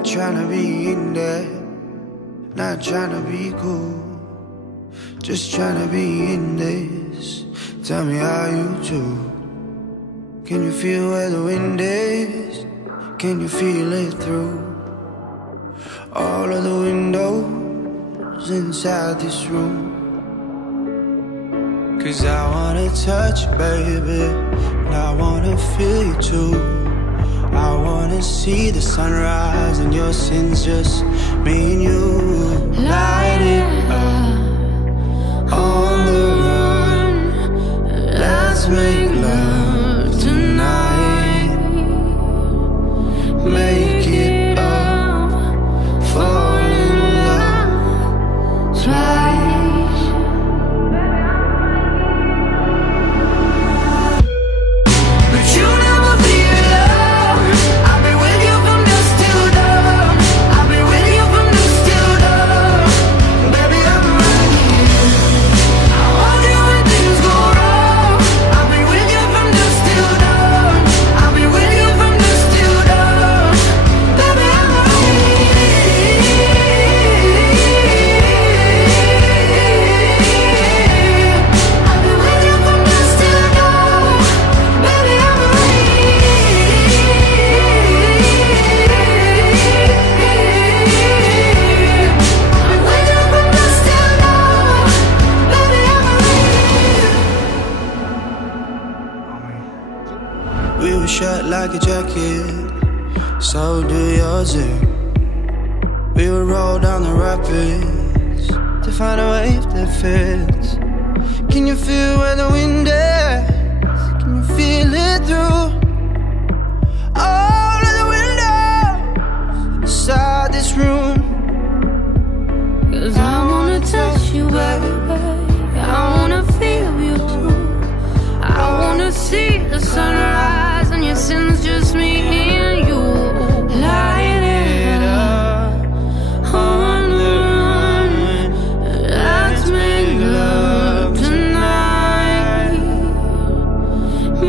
Not trying to be in there, not trying to be cool, just trying to be in this. Tell me how you do. Can you feel where the wind is? Can you feel it through all of the windows inside this room? 'Cause I wanna touch you, baby, and I wanna feel you too. I wanna see the sunrise and your sins, just me and you. Light it up on the run. Let's make love tonight. Make it up, fall in love twice. But you never be alone. I'll be with you from dusk till dawn. I'll be with you from dusk till dawn. Baby, I'm right here. I'll hold you when things go wrong. I'll be with you from dusk till dawn. I'll be with you from dusk till dawn. Baby, I'm right here. I'll be with you from dusk till dawn. Baby, I'm right here. We were shut like a jacket, so do yours. We would roll down the rapids to find a wave that fits. Can you feel where the wind is? Can you feel it through all of the windows inside this room? 'Cause I wanna touch you, baby. I wanna feel you too. I wanna see the sunrise and your sins, just me and you. Light it up on the run. Let's make love tonight.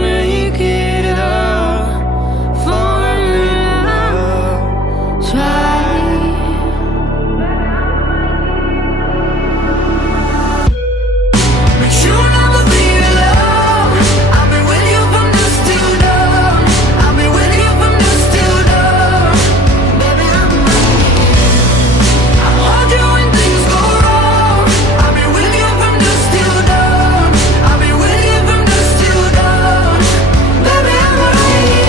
Make it up, fall in love twice. But you never be alone. I'll be with you from dusk till dawn. I'll be with you from dusk till dawn. Baby, I'm right here. I'll hold you when things go wrong. I'll be with you from dusk till dawn. I'll be with you from dusk till dawn. Baby, I'm right here.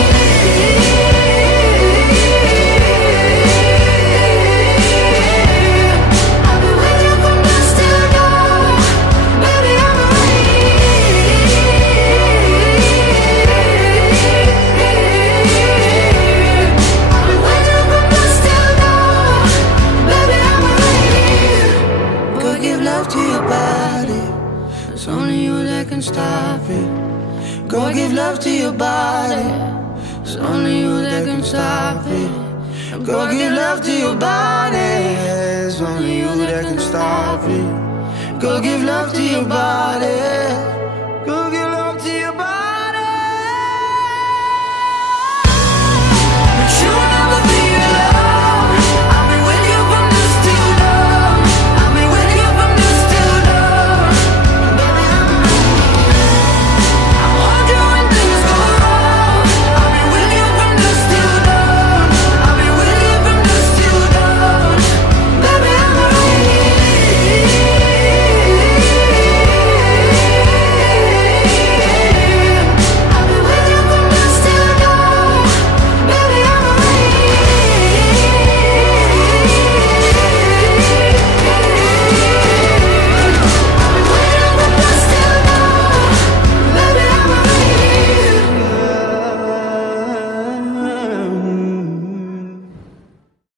I'll be with you from dusk till dawn. Baby, I'm right here. I'll be with you from dusk till dawn. Baby, I'm right here. Go give love to your body, it's only you that can stop it. Go give love to your body, it's only you that can stop it. Go give love to your body, it's only you that can stop it. Go give love to your body.